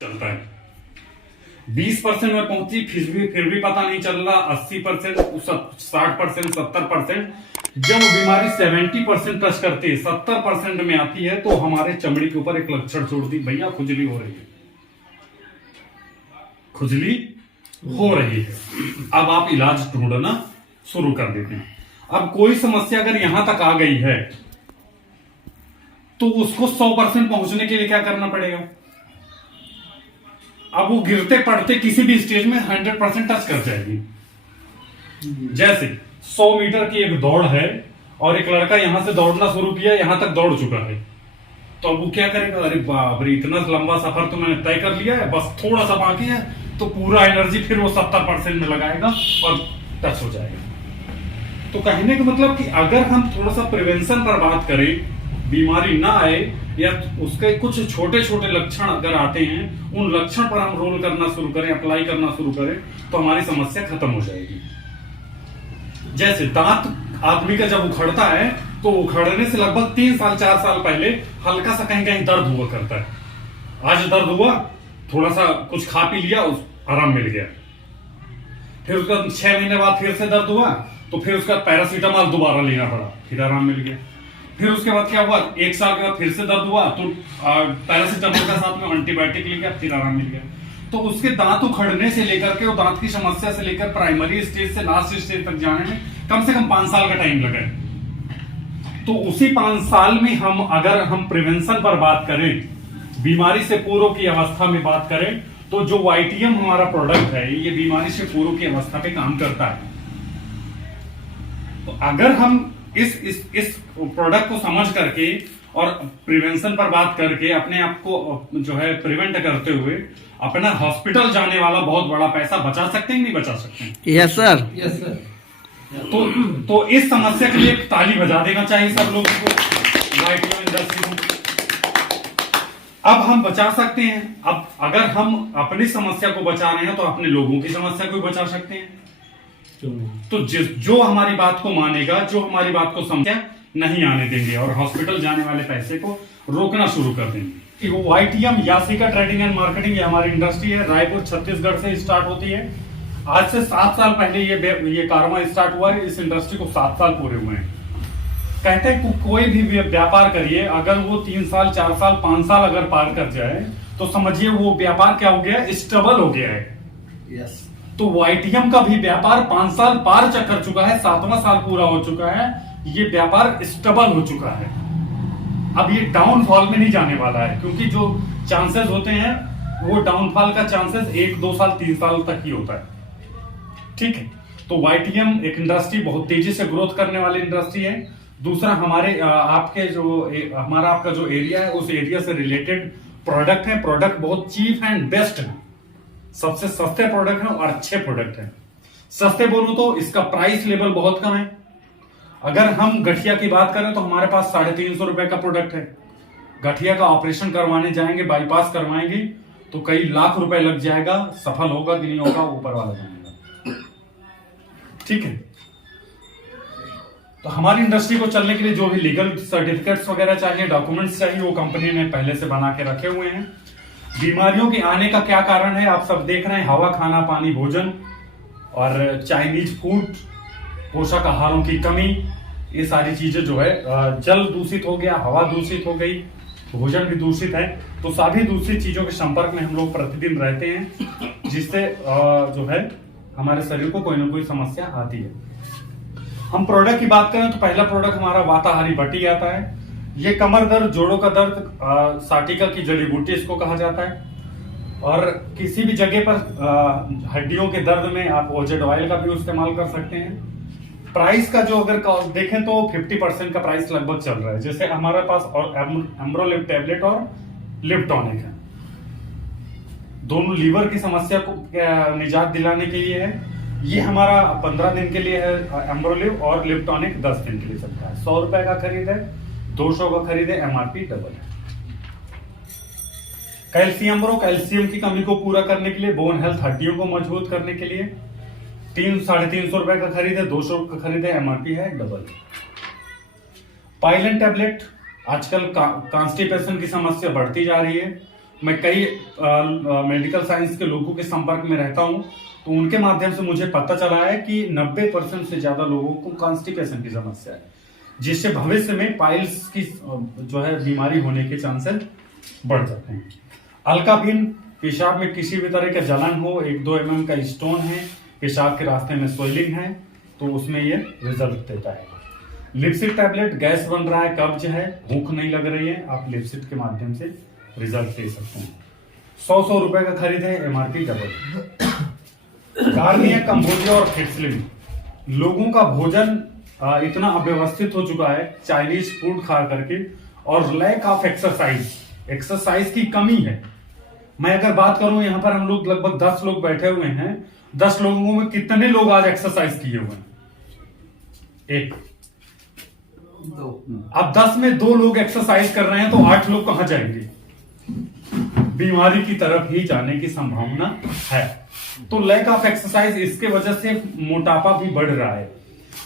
चलता है। 20% में पहुंची फिर भी पता नहीं चल रहा। 80%, 60%, 70%, जब बीमारी 70% टच करती है, 70% में आती है, तो हमारे चमड़ी के ऊपर एक लक्षण छोड़ती, भैया खुजली हो रही है, खुजली हो रही है। अब आप इलाज ढूंढना शुरू कर देते हैं। अब कोई समस्या अगर यहां तक आ गई है तो उसको 100% पहुंचने के लिए क्या करना पड़ेगा? अब वो गिरते पड़ते किसी भी स्टेज में 100% टच कर जाएगी। जैसे 100 मीटर की एक दौड़ है और एक लड़का यहां से दौड़ना शुरू किया, यहां तक दौड़ चुका है, तो अब वो क्या करेगा? अरे बाप रे, इतना लंबा सफर तो मैंने तय कर लिया है, बस थोड़ा सा बाकी है, तो पूरा एनर्जी फिर वो 70% में लगाएगा और टच हो जाएगा। तो कहने का मतलब कि अगर हम थोड़ा सा प्रिवेंशन पर बात करें, बीमारी ना आए या उसके कुछ छोटे छोटे लक्षण अगर आते हैं, उन लक्षण पर हम रोल करना शुरू करें, अप्लाई करना शुरू करें, तो हमारी समस्या खत्म हो जाएगी। जैसे दांत आदमी का जब उखड़ता है तो उखड़ने से लगभग 3 साल 4 साल पहले हल्का सा कहीं कहीं दर्द हुआ करता है। आज दर्द हुआ, थोड़ा सा कुछ खा पी लिया, आराम मिल गया। फिर उसका 6 महीने बाद फिर से दर्द हुआ, तो फिर उसका पैरासीटामॉल दोबारा लेना पड़ा, फिर आराम मिल गया। फिर उसके बाद क्या हुआ, 1 साल के बाद फिर से दर्द हुआ, तो पैरासीटामॉल के साथ में एंटीबायोटिक लिया, फिर आराम मिल गया। तो उसके दांत उखड़ने से लेकर के, वो दांत की समस्या से लेकर प्राइमरी स्टेज से लास्ट स्टेज तक जाने में कम से कम 5 साल का टाइम लगा है। तो उसी 5 साल में अगर हम प्रिवेंशन पर बात करें, बीमारी से पूर्व की अवस्था में बात करें, तो जो वाईटीएम हमारा प्रोडक्ट है, ये बीमारी से पूर्व की अवस्था पे काम करता है। तो अगर हम इस प्रोडक्ट को समझ करके और प्रिवेंशन पर बात करके अपने आप को जो है प्रिवेंट करते हुए अपना हॉस्पिटल जाने वाला बहुत बड़ा पैसा बचा सकते हैं, नहीं बचा सकते हैं? Yes sir, yes sir. तो इस समस्या के लिए एक ताली बजा देना चाहिए सब लोगों को, वाईटीएम इंडस्ट्री को। अब हम बचा सकते हैं। अब अगर हम अपनी समस्या को बचा रहे हैं तो अपने लोगों की समस्या को भी बचा सकते हैं। तो जो हमारी बात को मानेगा, जो हमारी बात को समझे, नहीं आने देंगे और हॉस्पिटल जाने वाले पैसे को रोकना शुरू कर देंगे। कि वो YTM Yashica trading and marketing, ये हमारी इंडस्ट्री है, रायपुर छत्तीसगढ़ से स्टार्ट होती है। आज से 7 साल पहले ये कारवां स्टार्ट हुआ है। इस इंडस्ट्री को 7 साल पूरे हुए हैं। कहते हैं कोई भी व्यापार करिए, अगर वो 3 साल 4 साल 5 साल अगर पार कर जाए, तो समझिए वो व्यापार क्या हो गया? स्टेबल हो गया है। यस। तो वाईटीएम का भी व्यापार 5 साल पार कर चुका है, 7वां साल पूरा हो चुका है, ये व्यापार स्टेबल हो चुका है। अब ये डाउनफॉल में नहीं जाने वाला है, क्योंकि जो चांसेस होते हैं वो डाउनफॉल का चांसेस 1 2 साल 3 साल तक ही होता है। ठीक है, तो वाईटीएम एक इंडस्ट्री बहुत तेजी से ग्रोथ करने वाली इंडस्ट्री है। दूसरा, हमारे आपका जो एरिया है, उस एरिया से रिलेटेड प्रोडक्ट है। प्रोडक्ट बहुत चीप एंड बेस्ट है, सबसे सस्ते प्रोडक्ट हैं और अच्छे प्रोडक्ट हैं। सस्ते बोलूं तो इसका प्राइस लेवल बहुत कम है। अगर हम गठिया की बात करें तो हमारे पास 350 रुपए का प्रोडक्ट है। गठिया का ऑपरेशन करवाने जाएंगे, बाईपास करवाएंगे, तो कई लाख रुपए लग जाएगा। सफल होगा कि नहीं होगा, ऊपर वाला जानेगा। ठीक है, तो हमारी इंडस्ट्री को चलने के लिए जो भी लीगल सर्टिफिकेट्स वगैरह चाहिए, डॉक्यूमेंट्स चाहिए, वो कंपनी ने पहले से बना के रखे हुए हैं। बीमारियों के आने का क्या कारण है, आप सब देख रहे हैं। हवा, खाना, पानी, भोजन और चाइनीज फूड, पोषक आहारों की कमी, ये सारी चीजें जो है, जल दूषित हो गया, हवा दूषित हो गई, भोजन भी दूषित है। तो सभी दूषित चीजों के संपर्क में हम लोग प्रतिदिन रहते हैं, जिससे जो है हमारे शरीर को कोई ना कोई समस्या आती है। हम प्रोडक्ट की बात करें तो पहला प्रोडक्ट हमारा वाताहारी बटी आता है। ये कमर दर्द, जोड़ों का दर्द, साटिका की जड़ी बूटी इसको कहा जाता है। और किसी भी जगह पर हड्डियों के दर्द में आप ओजेड ऑयल का भी इस्तेमाल कर सकते हैं। प्राइस का जो अगर देखें तो 50% का प्राइस लगभग चल रहा है। जैसे हमारे पास और एम्ब्रोलिव टैबलेट और लिप टॉनिक है, दोनों लीवर की समस्या को निजात दिलाने के लिए है। ये हमारा 15 दिन के लिए है एम्ब्रोलिव, और लिप टॉनिक 10 दिन के लिए चलता है। 100 रुपए का खरीद है, 200 का खरीद है, एमआरपी डबल है। कैल्शियम ब्रो, कैल्शियम की कमी को पूरा करने के लिए, बोन हेल्थ, हड्डियों को मजबूत करने के लिए 300-350 रुपए का खरीद है, 200 का खरीद है, एमआरपी है डबल। पाइलन टैबलेट, आजकल कॉन्स्टिपेशन की समस्या बढ़ती जा रही है, मैं कई मेडिकल साइंस के लोगों के संपर्क में रहता हूं, तो उनके माध्यम से मुझे पता चला है कि 90% से ज्यादा लोगों को कॉन्स्टिपेशन की समस्या है, जिससे भविष्य में पाइल्स की जो है बीमारी होने के चांसेस बढ़ जाते हैं। अल्कापिन, पेशाब में किसी भी तरह का जलन हो, 1-2 mm का स्टोन है, पेशाब के रास्ते में स्वेलिंग है, तो उसमें ये रिजल्ट देता है। लिपसिट टैबलेट, गैस बन रहा है, कब्ज है, भूख नहीं लग रही है, आप लिपसिट के माध्यम से रिजल्ट दे सकते हैं। 100 रुपए का खरीद है, एमआरपी डबल। गार्नियर, कंबोजिया और फिटस्लिम, लोगों का भोजन इतना अव्यवस्थित हो चुका है चाइनीज फूड खा करके, और लैक ऑफ एक्सरसाइज की कमी है। मैं अगर बात करूं, यहां पर हम लोग लगभग 10 लोग बैठे हुए हैं, 10 लोगों में कितने लोग आज एक्सरसाइज किए हुए हैं? 1, 2। अब 10 में 2 लोग एक्सरसाइज कर रहे हैं, तो 8 लोग कहां जाएंगे? बीमारी की तरफ ही जाने की संभावना है। तो लैक ऑफ एक्सरसाइज, इसके वजह से मोटापा भी बढ़ रहा है।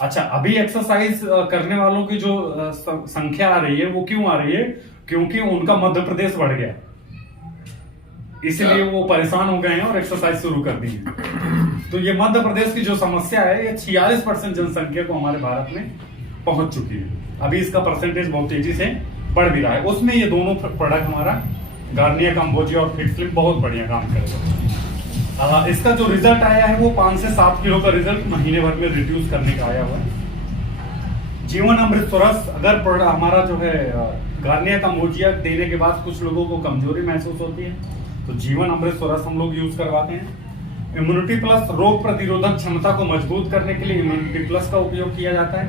अच्छा, अभी एक्सरसाइज करने वालों की जो संख्या आ रही है, वो क्यों आ रही है? क्योंकि उनका मध्य प्रदेश बढ़ गया, इसलिए वो परेशान हो गए हैं और एक्सरसाइज शुरू कर दी है। तो ये मध्य प्रदेश की जो समस्या है, ये 46% जनसंख्या को हमारे भारत में पहुंच चुकी है। अभी इसका परसेंटेज बहुत तेजी से बढ़ भी रहा है। उसमें ये दोनों प्रोडक्ट हमारा गार्नियर, कंबोजिया और फिटस्लिम बहुत बढ़िया काम करेगा। इसका जो रिजल्ट आया है, वो 5 से 7 किलो का रिजल्ट महीने भर में रिड्यूस करने का आया हुआ है। जीवन अमृत सोरस, अगर हमारा जो है गार्नियर, कंबोजिया देने के बाद कुछ लोगों को कमजोरी महसूस होती है, तो जीवन अमृत सोरस हम लोग यूज करवाते हैं। इम्यूनिटी प्लस, रोग प्रतिरोधक क्षमता को मजबूत करने के लिए इम्यूनिटी प्लस का उपयोग किया जाता है।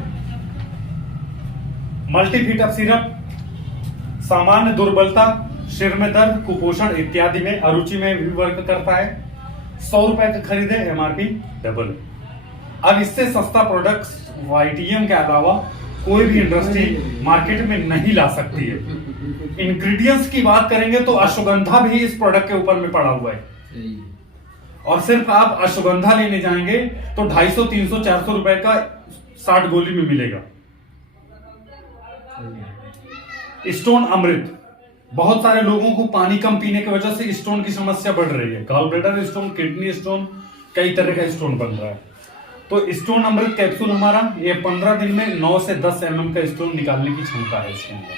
मल्टीफिट अप सिरप, सामान्य दुर्बलता, सिर में दर्द, कुपोषण इत्यादि में, अरुचि में भी वर्क करता है। 100 रुपए का खरीदे, एमआरपी डबल। अब इससे सस्ता प्रोडक्ट वाईटीएम के अलावा कोई भी इंडस्ट्री मार्केट में नहीं ला सकती है। इंग्रेडिएंट्स की बात करेंगे तो अश्वगंधा भी इस प्रोडक्ट के ऊपर में पड़ा हुआ है, और सिर्फ आप अश्वगंधा लेने जाएंगे तो 250, 300, 400 रुपए का 60 गोली में मिलेगा। स्टोन अमृत, बहुत सारे लोगों को पानी कम पीने की वजह से स्टोन की समस्या बढ़ रही है। Gall bladder stone, kidney stone, कई तरह का स्टोन बन रहा है। तो स्टोन अमृत कैप्सूल हमारा, ये 15 दिन में 9 से 10 mm का स्टोन निकालने की क्षमता है इसके अंदर।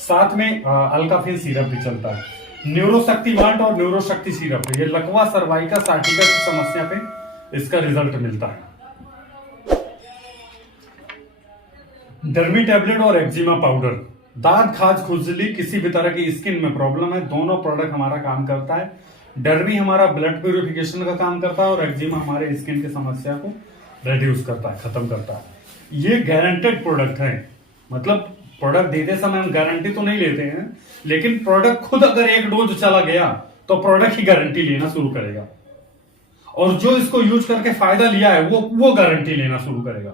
साथ में अल्काफिन सिरप भी चलता है। न्यूरोशक्ति वाल्ट और न्यूरोशक्ति सिरप, ये लकवा, सर्वाइका, साइटिका की समस्या पे इसका रिजल्ट मिलता है। डर्मी टैबलेट और एक्जिमा पाउडर, दांत, खाज, खुजली, किसी भी तरह की स्किन में प्रॉब्लम है, दोनों प्रोडक्ट हमारा काम करता है। डर्मी हमारा ब्लड प्यूरिफिकेशन का काम करता है, और एक्जिमा हमारे स्किन की समस्या को रिड्यूस करता है, खत्म करता है। ये गारंटेड प्रोडक्ट है, मतलब प्रोडक्ट देते समय हम गारंटी तो नहीं लेते हैं, लेकिन प्रोडक्ट खुद अगर एक डोज चला गया तो प्रोडक्ट ही गारंटी लेना शुरू करेगा, और जो इसको यूज करके फायदा लिया है वो गारंटी लेना शुरू करेगा।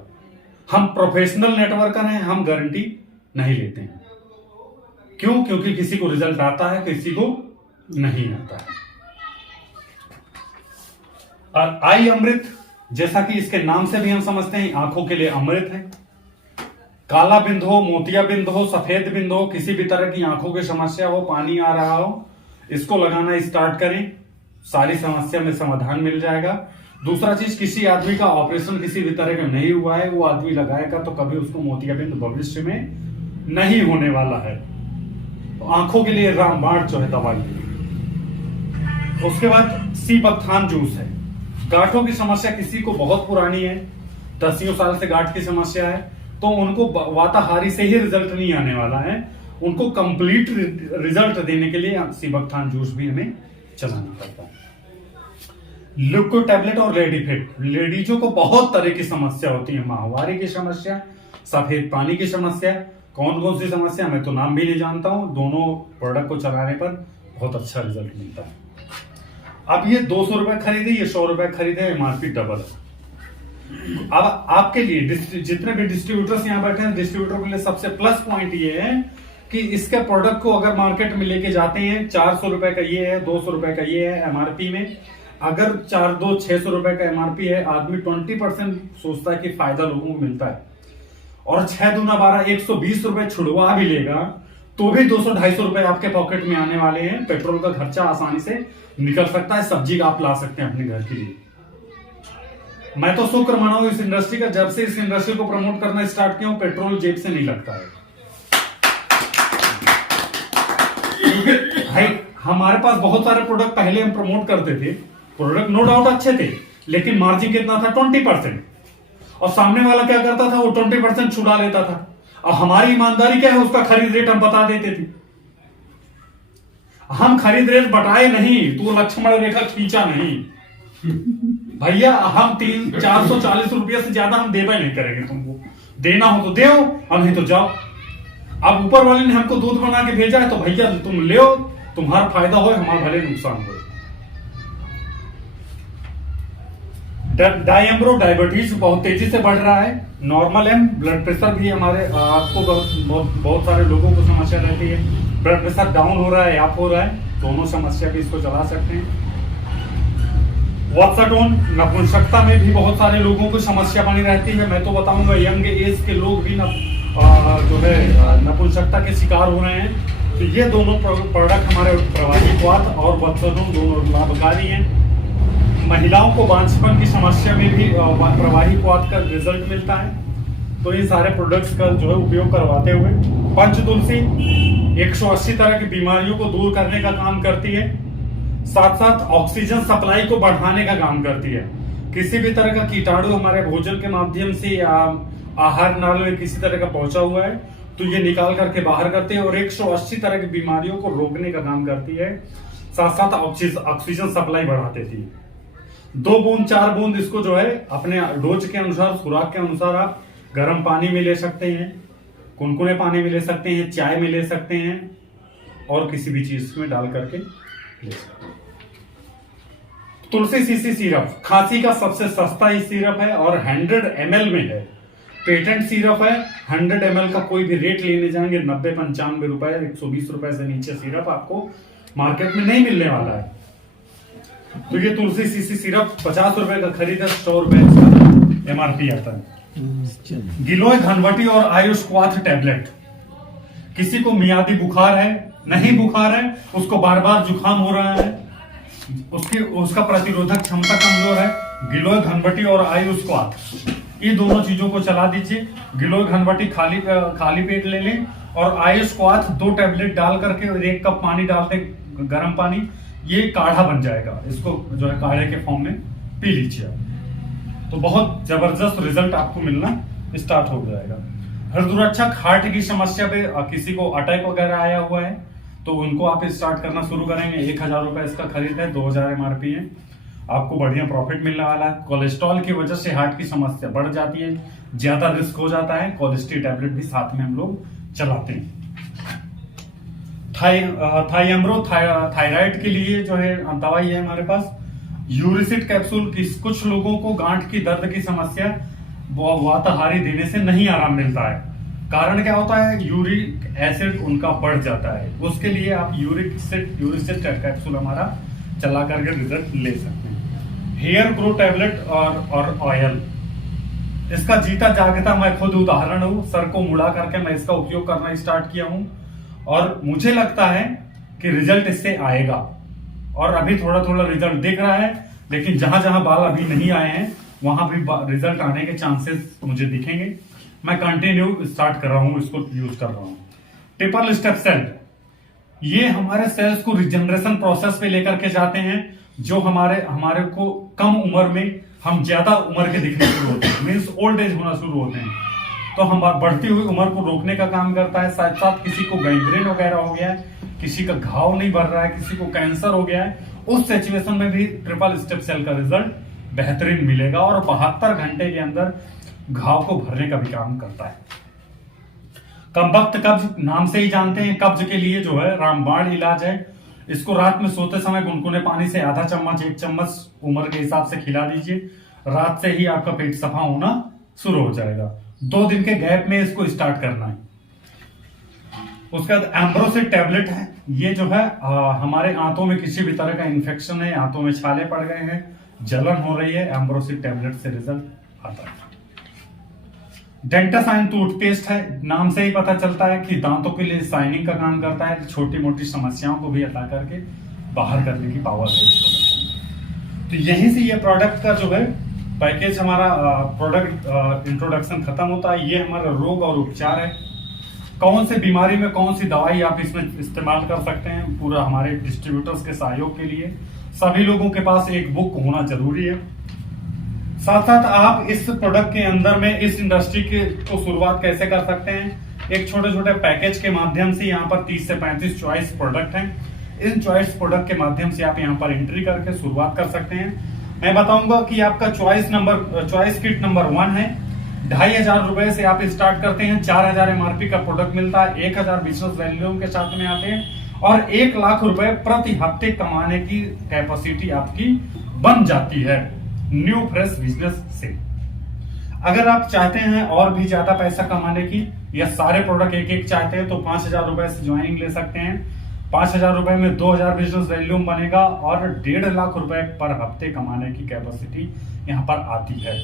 हम प्रोफेशनल नेटवर्कर हैं, हम गारंटी नहीं लेते हैं। क्यों? क्योंकि किसी को रिजल्ट आता है, किसी को नहीं आता है। और आई अमृत, जैसा कि इसके नाम से भी हम समझते हैं, आंखों के लिए अमृत है। काला बिंद हो, मोतिया बिंद हो, सफेद बिंद हो, किसी भी तरह की आंखों की समस्या हो, पानी आ रहा हो, इसको लगाना स्टार्ट करें, सारी समस्या में समाधान मिल जाएगा। दूसरा चीज, किसी आदमी का ऑपरेशन किसी भी तरह का नहीं हुआ है, वो आदमी लगाएगा तो कभी उसको मोतियाबिंद भविष्य में नहीं होने वाला है। तो आंखों के लिए रामबाण जो है दवाई। उसके बाद सीबकथान जूस है। गांठों की समस्या किसी को बहुत पुरानी है, 10 साल से गांठ की समस्या है, तो उनको वाताहारी से ही रिजल्ट नहीं आने वाला है, उनको कंप्लीट रिजल्ट देने के लिए सीबकथान जूस भी हमें चलाना पड़ता है। लिक्विड टैबलेट और लेडीफिट, लेडीजों को बहुत तरह की समस्या होती है, माहवारी की समस्या, सफेद पानी की समस्या, कौन कौन सी समस्या मैं तो नाम भी नहीं जानता हूं। दोनों प्रोडक्ट को चलाने पर बहुत अच्छा रिजल्ट मिलता है। अब ये 200 रुपए खरीदे, ये 100 रुपए खरीदे, एमआरपी डबल। अब आपके लिए जितने भी डिस्ट्रीब्यूटर्स यहाँ बैठे हैं, डिस्ट्रीब्यूटर के लिए सबसे प्लस पॉइंट ये है कि इसके प्रोडक्ट को अगर मार्केट में लेके जाते हैं, 400 रुपए का ये है, 200 रुपए का ये है एमआरपी में, अगर 600 रुपए का एमआरपी है, आदमी 20% सोचता है कि फायदा लोगों को मिलता है, और 6 दूना 12, 120 रुपए छुड़वा भी लेगा तो भी 200-250 रुपए आपके पॉकेट में आने वाले हैं। पेट्रोल का खर्चा आसानी से निकल सकता है, सब्जी का आप ला सकते हैं अपने घर के लिए। मैं तो शुक्र मनाऊं इस इंडस्ट्री का, जब से इस इंडस्ट्री को प्रमोट करना स्टार्ट किया हूं, पेट्रोल जेब से नहीं लगता है। भाई हमारे पास बहुत सारे प्रोडक्ट पहले हम प्रमोट करते थे, प्रोडक्ट नो डाउट अच्छे थे, लेकिन मार्जिन कितना था? 20%। और सामने वाला क्या करता था? वो 20% छुड़ा लेता था। और हमारी ईमानदारी क्या है? उसका खरीद रेट हम बता देते थे। हम खरीद रेट बताए नहीं तो लक्ष्मण रेखा खींचा नहीं भैया। हम 440 रुपये से ज्यादा हम देवा नहीं करेंगे। तुमको देना हो तो दे, और नहीं तो जाओ। अब ऊपर वाले ने हमको दूध बना के भेजा है तो भैया तुम ले, तुम्हारा फायदा हो, हमारा भले नुकसान हो। डायम्ब्रो डायबिटीज बहुत तेजी से बढ़ रहा है। नॉर्मल है। ब्लड प्रेशर भी हमारे आपको बहुत सारे लोगों को समस्या रहती है। ब्लड प्रेशर डाउन हो रहा है, अप हो रहा है, दोनों समस्या भी इसको चला सकते हैं। वॉत्साटोन नपुंसकता में भी बहुत सारे लोगों को समस्या बनी रहती है। मैं तो बताऊंगा यंग एज के लोग भी जो है नपुंसकता के शिकार हो रहे हैं। तो ये दोनों प्रोडक्ट हमारे प्रवाही क्वाथ और वॉत्साटोन दोनों लाभकारी हैं। महिलाओं को बांझपन की समस्या में भी प्रवाही क्वाथ का रिजल्ट मिलता है। तो ये सारे प्रोडक्ट्स का जो है उपयोग करवाते हुए पंचतुलसी 180 तरह की बीमारियों को दूर करने का काम करती है, साथ साथ ऑक्सीजन सप्लाई को बढ़ाने का काम करती है। किसी भी तरह का कीटाणु हमारे भोजन के माध्यम से या आहार नाल में किसी तरह का पहुंचा हुआ है तो ये निकाल करके बाहर करते हैं और 180 तरह की बीमारियों को रोकने का काम करती है। साथ साथ ऑक्सीजन सप्लाई बढ़ा देती है। 2 बूंद 4 बूंद इसको जो है अपने डोज के अनुसार, खुराक के अनुसार आप गर्म पानी में ले सकते हैं, कुनकुने पानी में ले सकते हैं, चाय में ले सकते हैं और किसी भी चीज में डाल करके ले सकते हैं। तुलसी सीसी सिरप खांसी का सबसे सस्ता ही सिरप है और 100 ml में है। पेटेंट सिरप है। 100 ml का कोई भी रेट लेने जाएंगे 90-95 रुपए, 120 रुपए से नीचे सिरप आपको मार्केट में नहीं मिलने वाला है। तो ये तुलसी सीसी सिरप 50 रुपए का खरीद है, 100 रुपए इसका MRP आता है। गिलोय घनवटी और आयुष क्वाथ टैबलेट। किसी को मियादी बुखार है, नहीं बुखार है, उसको बार बार जुकाम हो रहा है, उसका प्रतिरोधक क्षमता कमजोर है, गिलोय घनवटी और आयुष क्वाथ ये दोनों चीजों को चला दीजिए। गिलोय घनवटी खाली पेट ले लें और आयुष क्वाथ 2 टैबलेट डाल करके 1 कप पानी डालते, गर्म पानी, ये काढ़ा बन जाएगा। इसको जो है काढ़े के फॉर्म में पी लीजिए आप, तो बहुत जबरदस्त रिजल्ट आपको मिलना स्टार्ट हो जाएगा। हृदयरक्षक हार्ट की समस्या पे किसी को अटैक वगैरह आया हुआ है तो उनको आप स्टार्ट करना शुरू करेंगे। 1000 रुपए इसका खरीद है, 2000 MRP है, आपको बढ़िया प्रॉफिट मिलने वाला है। कोलेस्ट्रॉल की वजह से हार्ट की समस्या बढ़ जाती है, ज्यादा रिस्क हो जाता है, कोलेस्ट्री टैबलेट भी साथ में हम लोग चलाते हैं। थाइएम्ब्रो थायराइड के लिए जो है दवाई है हमारे पास। यूरिसिट कैप्सूल, कुछ लोगों को गांठ की दर्द की समस्या वातहारी देने से नहीं आराम मिलता है। कारण क्या होता है? यूरिक एसिड उनका बढ़ जाता है। उसके लिए आप यूरिसिट कैप्सूल हमारा चला करके रिजल्ट ले सकते हैं। हेयर ग्रो टैबलेट और ऑयल, इसका जीता जागता मैं खुद उदाहरण हूं। सर को मुड़ा करके मैं इसका उपयोग करना स्टार्ट किया हूं और मुझे लगता है कि रिजल्ट इससे आएगा और अभी थोड़ा थोड़ा रिजल्ट दिख रहा है, लेकिन जहां जहां बाल अभी नहीं आए हैं वहां भी रिजल्ट आने के चांसेस मुझे दिखेंगे। मैं कंटिन्यू स्टार्ट कर रहा हूं, इसको यूज कर रहा हूं। ट्रिपल स्टेप सेल, ये हमारे सेल्स को रिजनरेशन प्रोसेस पे लेकर के जाते हैं, जो हमारे को कम उम्र में हम ज्यादा उम्र के दिखने शुरू होते हैं, मीन्स ओल्ड एज होना शुरू होते हैं। तो हम बढ़ती हुई उम्र को रोकने का काम करता है। साथ साथ किसी को गैंग्रीन वगैरह हो गया है, किसी का घाव नहीं भर रहा है, किसी को कैंसर हो गया है, उस सिचुएशन में भी ट्रिपल स्टेप सेल का रिजल्ट बेहतरीन मिलेगा और 72 घंटे के अंदर घाव को भरने का भी काम करता है। कमबख्त कब्ज, नाम से ही जानते हैं, कब्ज के लिए जो है रामबाण इलाज है। इसको रात में सोते समय गुनगुने पानी से आधा चम्मच 1 चम्मच उम्र के हिसाब से खिला दीजिए। रात से ही आपका पेट सफा होना शुरू हो जाएगा। 2 दिन के गैप में इसको स्टार्ट करना है। उसके बाद एम्ब्रोसिड टैबलेट है। ये जो है हमारे आंतों में किसी भी तरह का इन्फेक्शन है, आंतों में छाले पड़ गए हैं, जलन हो रही है, एम्ब्रोसिड टैबलेट से रिजल्ट आता है। डेंटासाइन टूथपेस्ट है, नाम से ही पता चलता है कि दांतों के लिए शाइनिंग का काम करता है, छोटी मोटी समस्याओं को भी हटा करके बाहर करने की पावर है इस प्रोडक्ट। तो यहीं से ये प्रोडक्ट का जो है पैकेज हमारा प्रोडक्ट इंट्रोडक्शन खत्म होता है। ये हमारा रोग और उपचार है, कौन सी बीमारी में कौन सी दवाई आप इसमें इस्तेमाल कर सकते हैं, पूरा हमारे डिस्ट्रीब्यूटर्स के सहयोग के लिए सभी लोगों के पास एक बुक होना जरूरी है। साथ साथ आप इस प्रोडक्ट के अंदर में इस इंडस्ट्री को शुरुआत कैसे कर सकते हैं, एक छोटे छोटे पैकेज के माध्यम से। यहाँ पर 30 से 35 चॉइस प्रोडक्ट हैं, इन चॉइस प्रोडक्ट के माध्यम से आप यहाँ पर एंट्री करके शुरुआत कर सकते हैं। मैं बताऊंगा कि आपका चॉइस किट नंबर 1 है, 2500 रुपए से आप स्टार्ट करते हैं, 4000 MRP का प्रोडक्ट मिलता है, 1000 बिजनेस वैल्यू के साथ में आते हैं और 1 लाख रुपए प्रति हफ्ते कमाने की कैपेसिटी आपकी बन जाती है न्यू फ्रेश बिजनेस से। अगर आप चाहते हैं और भी ज्यादा पैसा कमाने की या सारे प्रोडक्ट एक एक चाहते हैं तो 5000 रुपए से ज्वाइनिंग ले सकते हैं। 5000 रुपए में 2000 बिजनेस वैल्यूम बनेगा और 1.5 लाख रुपए पर हफ्ते कमाने की कैपेसिटी यहां पर आती है।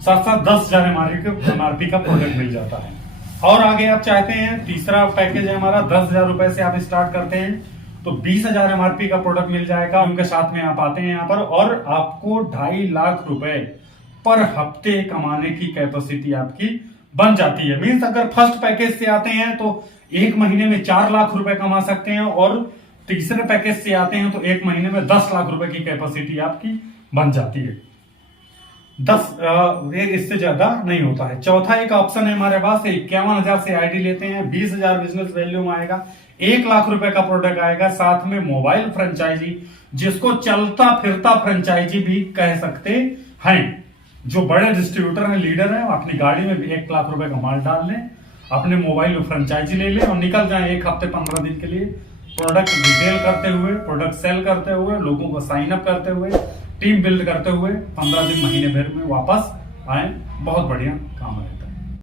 साथ साथ 10,000 MRP का प्रोडक्ट मिल जाता है। और आगे आप चाहते हैं, तीसरा पैकेज है हमारा, 10,000 रुपए से आप स्टार्ट करते हैं तो 20,000 MRP का प्रोडक्ट मिल जाएगा। उनके साथ में आप आते हैं यहाँ पर और आपको 2.5 लाख रुपए पर हफ्ते कमाने की कैपेसिटी आपकी बन जाती है। मीन्स अगर फर्स्ट पैकेज से आते हैं तो 1 महीने में 4 लाख रुपए कमा सकते हैं और तीसरे पैकेज से आते हैं तो 1 महीने में 10 लाख रुपए की कैपेसिटी आपकी बन जाती है। 10 इससे ज्यादा नहीं होता है। चौथा एक ऑप्शन है हमारे पास, 51,000 से आईडी लेते हैं, 20,000 बिजनेस वैल्यू आएगा, 1 लाख रुपए का प्रोडक्ट आएगा, साथ में मोबाइल फ्रेंचाइजी, जिसको चलता फिरता फ्रेंचाइजी भी कह सकते हैं। जो बड़े डिस्ट्रीब्यूटर हैं, लीडर हैं, अपनी गाड़ी में भी 1 लाख रुपए का माल डाल लें, अपने मोबाइल फ्रेंचाइजी ले लें और निकल जाए 1 हफ्ते 15 दिन के लिए, प्रोडक्ट रिटेल करते हुए, प्रोडक्ट सेल करते हुए, लोगों को साइन अप करते हुए, टीम बिल्ड करते हुए 15 दिन महीने भर में वापस आए। बहुत बढ़िया काम है।